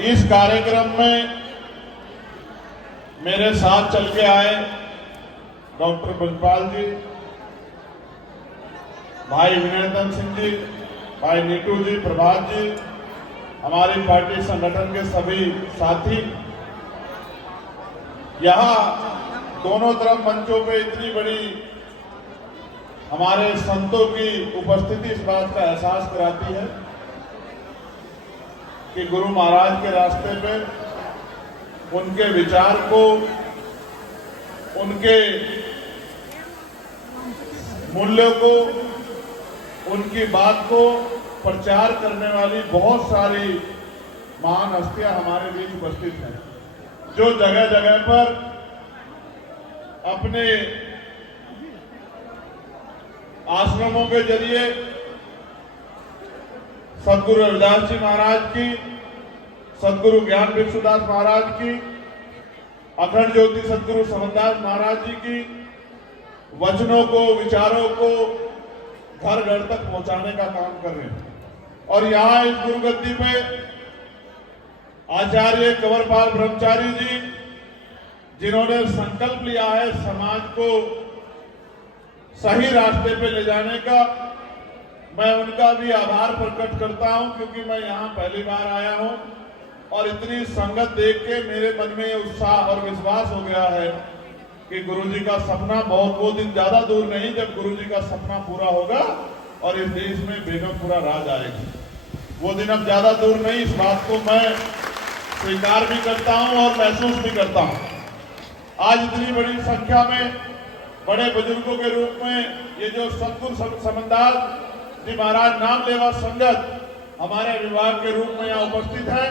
इस कार्यक्रम में मेरे साथ चल के आए डॉक्टर ब्रजपाल जी, भाई विनयतन सिंह जी, भाई नीटू जी, प्रभात जी, हमारी पार्टी संगठन के सभी साथी। यहाँ दोनों तरफ मंचों पे इतनी बड़ी हमारे संतों की उपस्थिति इस बात का एहसास कराती है कि गुरु महाराज के रास्ते पे उनके विचार को, उनके मूल्यों को, उनकी बात को प्रचार करने वाली बहुत सारी महान हस्तियां हमारे बीच उपस्थित हैं, जो जगह जगह पर अपने आश्रमों के जरिए सदगुरु रविदास जी महाराज की, सदगुरु ज्ञान भिक्षुदास महाराज की, अखंड ज्योति सदगुरु समनदास महाराज जी की वचनों को, विचारों को घर घर तक पहुंचाने का काम कर रहे हैं। और यहाँ इस गुरुगद्दी पे आचार्य कंवरपाल ब्रह्मचारी जी, जिन्होंने संकल्प लिया है समाज को सही रास्ते पे ले जाने का, मैं उनका भी आभार प्रकट करता हूं, क्योंकि मैं यहाँ पहली बार आया हूं और इतनी संगत देख के मेरे मन में उत्साह और विश्वास हो गया है कि गुरुजी का सपना वो दिन ज्यादा दूर नहीं जब गुरुजी का सपना पूरा होगा और इस देश में बेगमपुरा राज आएगी। वो दिन अब ज्यादा दूर नहीं, इस बात को मैं स्वीकार भी करता हूं और महसूस भी करता हूं। आज इतनी बड़ी संख्या में बड़े बुजुर्गों के रूप में ये जो सदगुरु समनदास जी महाराज नाम लेवा संगत हमारे विभाग के रूप में यहाँ उपस्थित है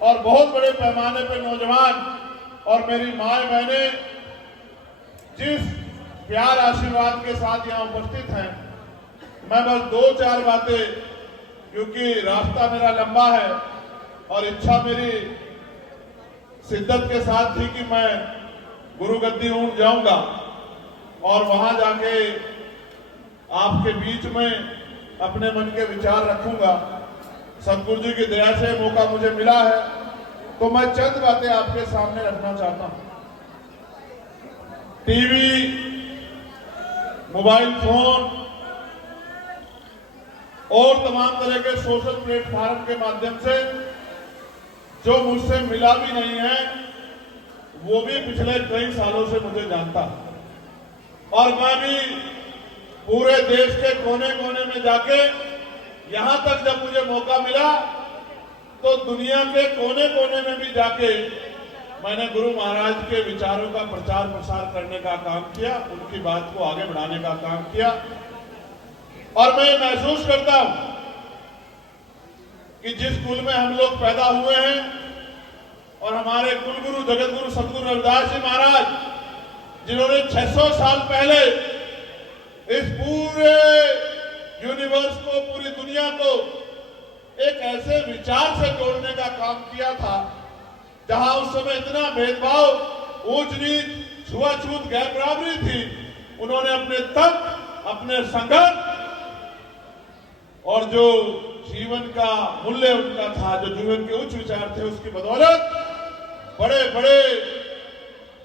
और बहुत बड़े पैमाने पर नौजवान और मेरी माए बहने जिस प्यार आशीर्वाद के साथ यहाँ उपस्थित हैं, मैं बस दो चार बातें, क्योंकि रास्ता मेरा लंबा है और इच्छा मेरी शिद्दत के साथ थी कि मैं गुरुगद्दी ऊंट जाऊंगा और वहां जाके आपके बीच में अपने मन के विचार रखूंगा। सतगुरु जी की दया से मौका मुझे मिला है, तो मैं चंद बातें आपके सामने रखना चाहता हूं। टीवी, मोबाइल फोन और तमाम तरह के सोशल प्लेटफॉर्म के माध्यम से जो मुझसे मिला भी नहीं है, वो भी पिछले कई सालों से मुझे जानता और मैं भी पूरे देश के कोने कोने में जाके यहां तक जब मुझे मौका मिला तो दुनिया के कोने कोने में भी जाके मैंने गुरु महाराज के विचारों का प्रचार प्रसार करने का काम किया, उनकी बात को आगे बढ़ाने का काम किया। और मैं महसूस करता हूं कि जिस कुल में हम लोग पैदा हुए हैं और हमारे कुलगुरु जगतगुरु सदगुरु रविदास जी महाराज, जिन्होंने 600 साल पहले इस पूरे यूनिवर्स को, पूरी दुनिया को एक ऐसे विचार से जोड़ने का काम किया था जहां उस समय इतना भेदभाव, ऊंच नीच, छुआछूत, गैर बराबरी थी, उन्होंने अपने तप, अपने संघर्ष और जो जीवन का मूल्य उनका था, जो जीवन के उच्च विचार थे, उसकी बदौलत बड़े बड़े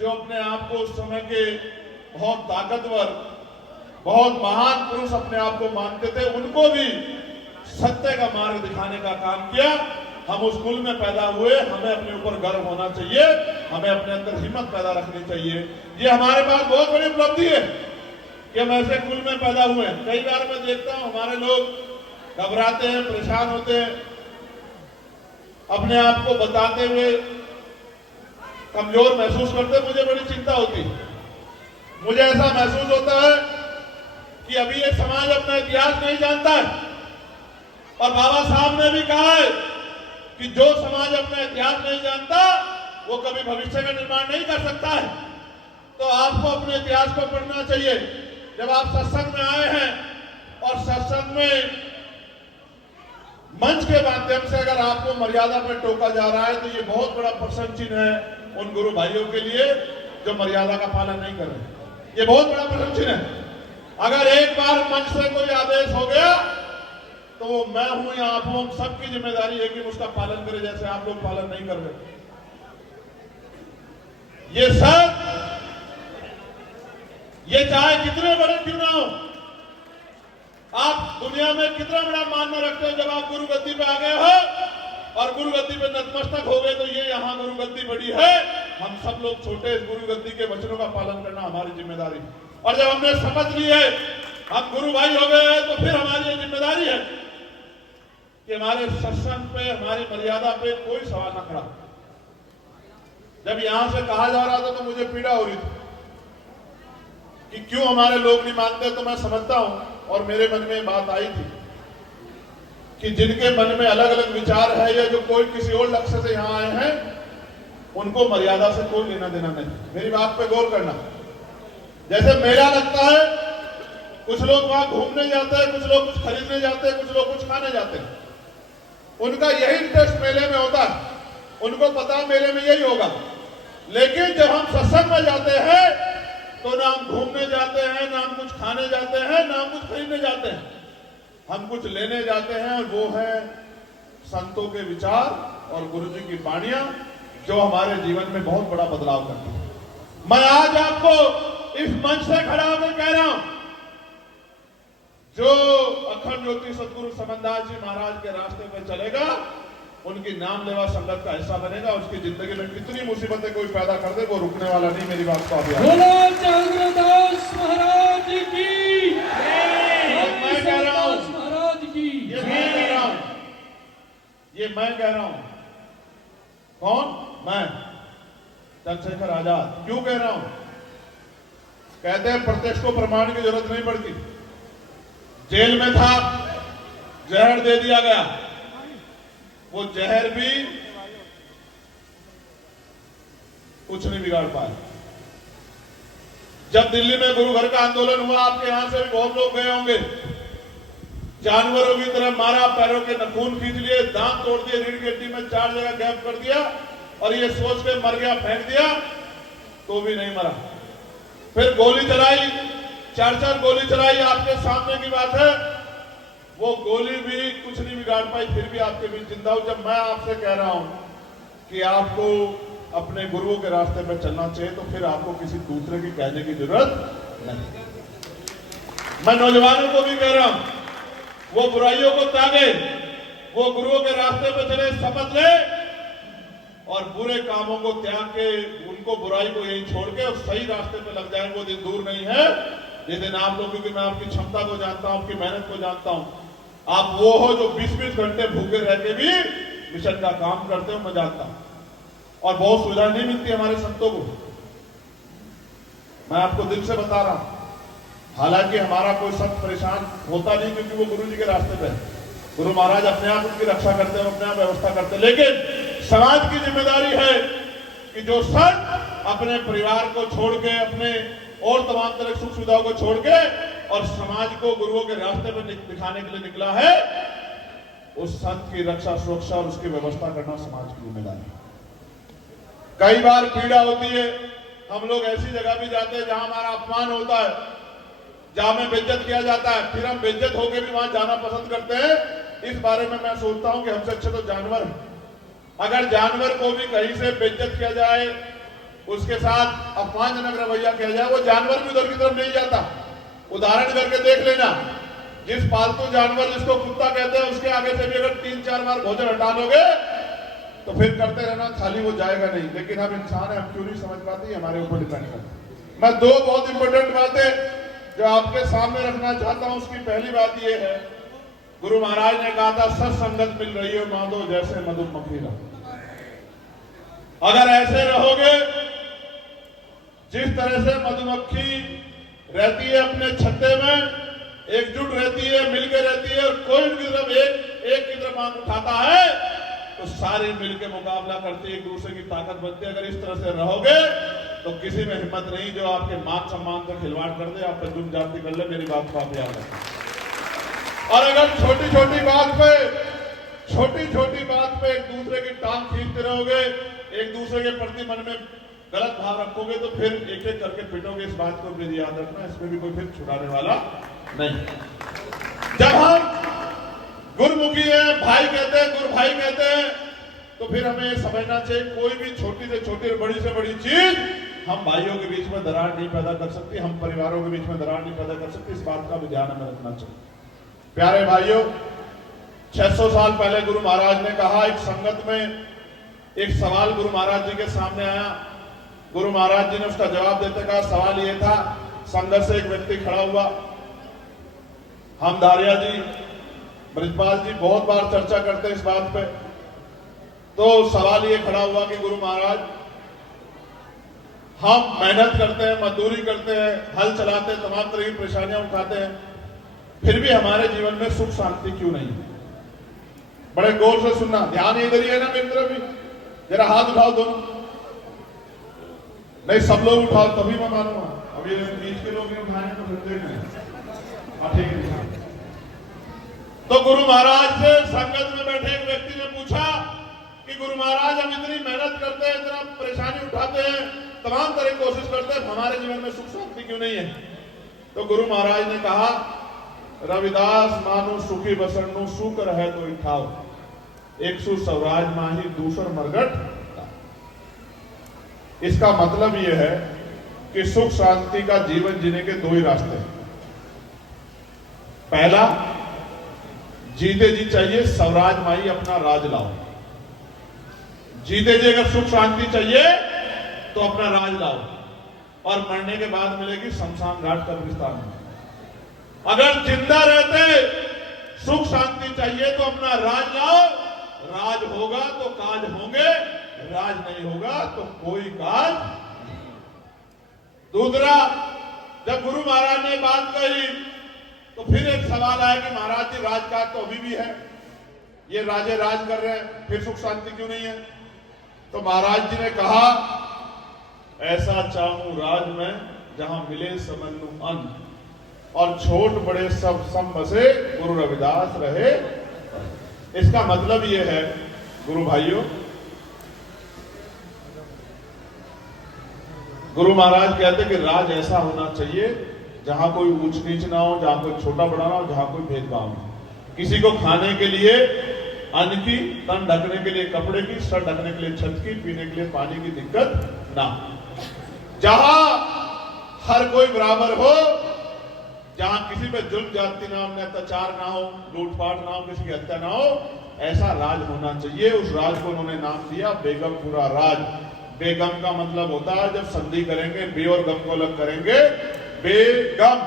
जो अपने आप को उस समय के बहुत ताकतवर, बहुत महान पुरुष अपने आप को मानते थे, उनको भी सत्य का मार्ग दिखाने का काम किया। हम उस कुल में पैदा हुए, हमें अपने ऊपर गर्व होना चाहिए, हमें अपने अंदर हिम्मत पैदा रखनी चाहिए। ये हमारे पास बहुत बड़ी उपलब्धि है कि हम ऐसे कुल में पैदा हुए हैं। कई बार मैं देखता हूं हमारे लोग घबराते हैं, परेशान होते हैं, अपने आप को बताते हुए कमजोर महसूस करते, मुझे बड़ी चिंता होती। मुझे ऐसा महसूस होता है कि अभी ये समाज अपना इतिहास नहीं जानता है और बाबा साहब ने भी कहा है कि जो समाज अपना इतिहास नहीं जानता वो कभी भविष्य का निर्माण नहीं कर सकता है। तो आपको अपने इतिहास को पढ़ना चाहिए। जब आप सत्संग में आए हैं और सत्संग में मंच के माध्यम से अगर आपको मर्यादा पर टोका जा रहा है, तो ये बहुत बड़ा प्रश्न चिन्ह है उन गुरु भाइयों के लिए जो मर्यादा का पालन नहीं कर रहे। ये बहुत बड़ा प्रश्न चिन्ह है। अगर एक बार मंच से कोई आदेश हो गया तो मैं हूं या आप लोग, सबकी जिम्मेदारी है कि उसका पालन करें, जैसे आप लोग पालन नहीं कर रहे। ये सब, ये चाहे कितने बड़े क्यों ना हो, आप दुनिया में कितना बड़ा मानना रखते हो, जब आप गुरु गद्दी पे आ गए हो और गुरु गद्दी पे नतमस्तक हो गए, तो ये यहां गुरु गद्दी बड़ी है। हम सब लोग छोटे, इस गुरु गद्दी के वचनों का पालन करना हमारी जिम्मेदारी। और जब हमने शपथ ली है, हम गुरु भाई हो गए हैं, तो फिर हमारी ये जिम्मेदारी है कि हमारे सत्संग पे, हमारी मर्यादा पे कोई सवाल ना खड़ा। जब यहां से कहा जा रहा था तो मुझे पीड़ा हो रही थी कि क्यों हमारे लोग नहीं मानते, तो मैं समझता हूं, और मेरे मन में बात आई थी कि जिनके मन में अलग अलग विचार है या जो कोई किसी और लक्ष्य से यहां आए हैं, उनको मर्यादा से कोई लेना देना नहीं। मेरी बात पे गौर करना। जैसे मेला लगता है, कुछ लोग वहां घूमने जाते हैं, कुछ लोग कुछ खरीदने जाते हैं, कुछ लोग कुछ खाने जाते हैं। उनका यही इंटरेस्ट मेले में होता है, उनको पता है मेले में यही होगा। लेकिन जब हम सत्संग में जाते हैं तो ना हम घूमने जाते हैं, ना हम कुछ खाने जाते हैं, ना हम कुछ खरीदने जाते हैं, हम कुछ लेने जाते हैं, और वो है संतों के विचार और गुरु जी की वाणियां, जो हमारे जीवन में बहुत बड़ा बदलाव करती है। मैं आज आपको इस मंच से खड़ा होकर कह रहा हूं, जो अखंड ज्योति सतगुरु समनदास जी महाराज के रास्ते पे चलेगा, उनकी नाम लेवा संगत का हिस्सा बनेगा। उसकी जिंदगी में कितनी मुसीबतें कोई पैदा कर दे, वो रुकने वाला नहीं। मेरी बात को आप याद बोलो चंद्रदास महाराज की, मैं कह रहा हूं, महाराज की, ये मैं कह रहा हूं, ये मैं कह रहा हूं। कौन? मैं, चंद्रशेखर आजाद। क्यों कह रहा हूं? कहते हैं प्रत्यक्ष को प्रमाण की जरूरत नहीं पड़ती। जेल में था, जहर दे दिया गया, वो जहर भी कुछ नहीं बिगाड़ पाया। जब दिल्ली में गुरु घर का आंदोलन हुआ, आपके यहां से भी बहुत लोग गए होंगे, जानवरों की तरह मारा, पैरों के नखून खींच लिए, दांत तोड़ दिए, रीढ़ की हड्डी में 4 जगह गैप कर दिया, और ये सोच के मर गया, फेंक दिया, तो भी नहीं मरा। फिर गोली चलाई, 4-4 गोली चलाई, आपके सामने की बात है, वो गोली भी कुछ नहीं बिगाड़ पाई, फिर भी आपके बीच जिंदा हूं। जब मैं आपसे कह रहा हूं कि आपको अपने गुरुओं के रास्ते पर चलना चाहिए, तो फिर आपको किसी दूसरे की कहने की जरूरत नहीं। मैं नौजवानों को भी कह रहा हूं, वो बुराइयों को त्यागे, वो गुरुओं के रास्ते पर चले, शपथ ले, और बुरे कामों को त्याग के, उनको बुराई को यही छोड़ के, और सही रास्ते पे लग जाए। वो दिन दूर नहीं है जिस दिन आप लोग, क्योंकि मैं आपकी क्षमता को जानता हूं, आपकी मेहनत को जानता हूं, आप वो हो जो 20-20 घंटे भूखे रह के भी मिशन का काम करते हो, मैं जानता हूं। और बहुत सुविधा नहीं मिलती हमारे संतों को, मैं आपको दिल से बता रहा हूं। हालांकि हमारा कोई संत परेशान होता नहीं, क्योंकि वो गुरु जी के रास्ते पे, गुरु महाराज अपने आप उनकी रक्षा करते हैं, अपने आप व्यवस्था करते हैं। लेकिन समाज की जिम्मेदारी है कि जो संत अपने परिवार को छोड़ के, अपने और तमाम तरह की सुख सुविधाओं को छोड़ के, और समाज को गुरुओं के रास्ते पर दिखाने के लिए निकला है, उस संत की रक्षा, सुरक्षा और उसकी व्यवस्था करना समाज की जिम्मेदारी है। कई बार पीड़ा होती है, हम लोग ऐसी जगह भी जाते हैं जहां हमारा अपमान होता है, जहां हमें बेइज्जत किया जाता है, फिर हम बेइज्जत होकर भी वहां जाना पसंद करते हैं। इस बारे में मैं सोचता हूं कि हमसे अच्छे तो जानवर हैं। अगर जानवर को भी कहीं से बेइज्जत किया जाए, उसके साथ अपमानजनक रवैया किया जाए, वो जानवर भी उधर की तरफ नहीं जाता। उदाहरण करके देख लेना, जिस पालतू जानवर जिसको कुत्ता कहते हैं, उसके आगे से भी अगर 3-4 बार भोजन हटा लोगे तो फिर करते रहना, खाली वो जाएगा नहीं। लेकिन हम इंसान है, हम क्यों नहीं समझ पाते, हमारे ऊपर डिपेंड करता है। मैं 2 बहुत इंपॉर्टेंट बातें जो आपके सामने रखना चाहता हूं। उसकी पहली बात यह है, गुरु महाराज ने कहा था, सत्संगत मिल रही है माधो जैसे मधुमक्खी रहो। अगर ऐसे रहोगे, जिस तरह से मधुमक्खी रहती है अपने छत्ते में, एकजुट रहती है, मिलकर रहती है, और कोई उनकी तरफ एक की तरफ आंख उठाता है तो सारी मिलकर मुकाबला करती है, एक दूसरे की ताकत बनती है। अगर इस तरह से रहोगे तो किसी में हिम्मत नहीं जो आपके मान सम्मान का खिलवाड़ कर दे, आप पे जुर्म जाति कर ले। मेरी बात को आप याद रखें। और अगर छोटी छोटी बात पे एक दूसरे की टांग खींचते रहोगे, एक दूसरे के प्रति मन में गलत भाव रखोगे, तो फिर एक एक करके पिटोगे। इस बात को भी याद रखना, इसमें भी कोई फिर छुड़ाने वाला नहीं। जब हम गुरुमुखी है, भाई कहते हैं, गुरु भाई कहते हैं, तो फिर हमें समझना चाहिए कोई भी छोटी से छोटी और बड़ी से बड़ी चीज हम भाइयों के बीच में दरार नहीं पैदा कर सकती, हम परिवारों के बीच में दरार नहीं पैदा कर सकती। इस बात का भी ध्यान हमें रखना चाहिए। प्यारे भाइयों, 600 साल पहले गुरु महाराज ने कहा, एक संगत में एक सवाल गुरु महाराज जी के सामने आया। गुरु महाराज जी ने उसका जवाब देते कहा, सवाल ये था, संगत से एक व्यक्ति खड़ा हुआ, हम दारिया जी, ब्रजपाल जी बहुत बार चर्चा करते हैं इस बात पे। तो सवाल ये खड़ा हुआ कि गुरु महाराज, हम मेहनत करते हैं, मजदूरी करते हैं, हल चलाते हैं, तमाम तरह की परेशानियां उठाते हैं, फिर भी हमारे जीवन में सुख शांति क्यों नहीं है? बड़े गौर से सुनना, ध्यान इधर ही है ना मेरी तरफ भी। जरा हाथ उठाओ दोनों, नहीं सब लोग उठाओ तभी मैं मानूंगा। अभी बीच के लोग नहीं उठाएंगे तो फिर देख लें। ठीक है। तो गुरु महाराज से संगत में बैठे एक व्यक्ति ने पूछा कि गुरु महाराज, हम इतनी मेहनत करते हैं, इतना परेशानी उठाते हैं, तमाम तरह की कोशिश करते हैं, हमारे जीवन में सुख शांति क्यों नहीं है? तो गुरु महाराज ने कहा, रविदास मानु सुखी बसरनु सुख रहे तो इठाओ, एक सु स्वराज माही दूसर मरगट। इसका मतलब यह है कि सुख शांति का जीवन जीने के दो ही रास्ते हैं। पहला, जीते जी चाहिए स्वराज माही, अपना राज लाओ। जीते जी अगर सुख शांति चाहिए तो अपना राज लाओ, और मरने के बाद मिलेगी शमशान घाट कब्रिस्तान में। अगर जिंदा रहते सुख शांति चाहिए तो अपना राज लाओ, राज होगा तो काज होंगे, राज नहीं होगा तो कोई काज नहीं। दूसरा, जब गुरु महाराज ने बात कही तो फिर एक सवाल आया कि महाराज जी, राजकाज तो अभी भी है, ये राजे राज कर रहे हैं, फिर सुख शांति क्यों नहीं है? तो महाराज जी ने कहा, ऐसा चाहूं राज में जहां मिले समन्नु अन्न, और छोट बड़े सब सम बसे गुरु रविदास रहे। इसका मतलब यह है गुरु भाइयों, गुरु महाराज कहते कि राज ऐसा होना चाहिए जहां कोई ऊंच नीच ना हो, जहां कोई छोटा बड़ा ना हो, जहां कोई भेदभाव ना, किसी को खाने के लिए अन्न की, तन ढकने के लिए कपड़े की, सर ढकने के लिए छत की, पीने के लिए पानी की दिक्कत ना, जहां हर कोई बराबर हो, जहां किसी पे जुल्म जाति ना हो, अत्याचार ना हो, लूटपाट ना हो, किसी की हत्या ना हो, ऐसा राज होना चाहिए। उस राज को उन्होंने नाम दिया बेगमपुरा राज। बेगम का मतलब होता है, जब संधि करेंगे, बे और गम को अलग करेंगे, बेगम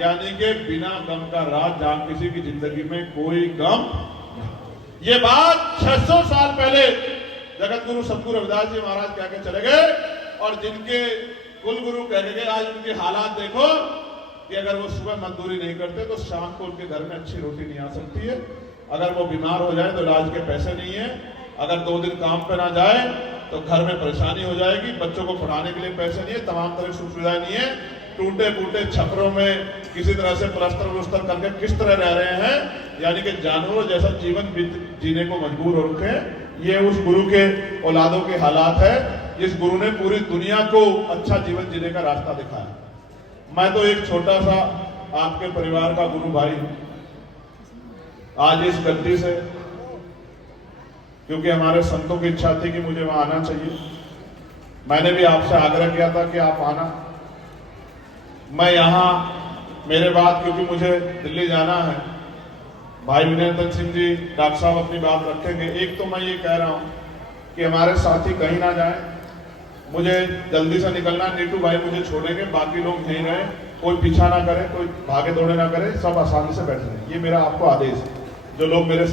यानी कि बिना गम का राज, जहां किसी की जिंदगी में कोई गम। ये बात 600 साल पहले जगत गुरु सतगुरु रविदास जी महाराज कह के चले गए, और जिनके कुल गुरु कह गए, आज उनके हालात देखो कि अगर वो सुबह मजदूरी नहीं करते तो शाम को उनके घर में अच्छी रोटी नहीं आ सकती है, अगर वो बीमार हो जाए तो इलाज के पैसे नहीं है, अगर 2 दिन काम पे ना जाए तो घर में परेशानी हो जाएगी, बच्चों को पढ़ाने के लिए पैसे नहीं है, तमाम तरह की सुख सुविधाएं नहीं है, टूटे फूटे छपरों में किसी तरह से प्लास्टर व्लस्टर करके किस तरह रह रहे हैं, यानी कि जानवरों जैसा जीवन जीने को मजबूर हो रखे हैं। ये उस गुरु के औलादों के हालात है, जिस गुरु ने पूरी दुनिया को अच्छा जीवन जीने का रास्ता दिखाया। मैं तो एक छोटा सा आपके परिवार का गुरु भाई, आज इस गद्दी से, क्योंकि हमारे संतों की इच्छा थी कि मुझे वहां आना चाहिए, मैंने भी आपसे आग्रह किया था कि आप आना। मैं यहाँ मेरे बाद, क्योंकि मुझे दिल्ली जाना है, भाई विनयन सिंह जी डॉक्टर साहब अपनी बात रखेंगे। एक तो मैं ये कह रहा हूँ कि हमारे साथी कहीं ना जाए, मुझे जल्दी से निकलना, नीटू भाई मुझे छोड़ेंगे, बाकी लोग यहीं रहे, कोई पीछा ना करे, कोई भागे दौड़े ना करे, सब आसानी से बैठ रहे। ये मेरा आपको आदेश है। जो लोग मेरे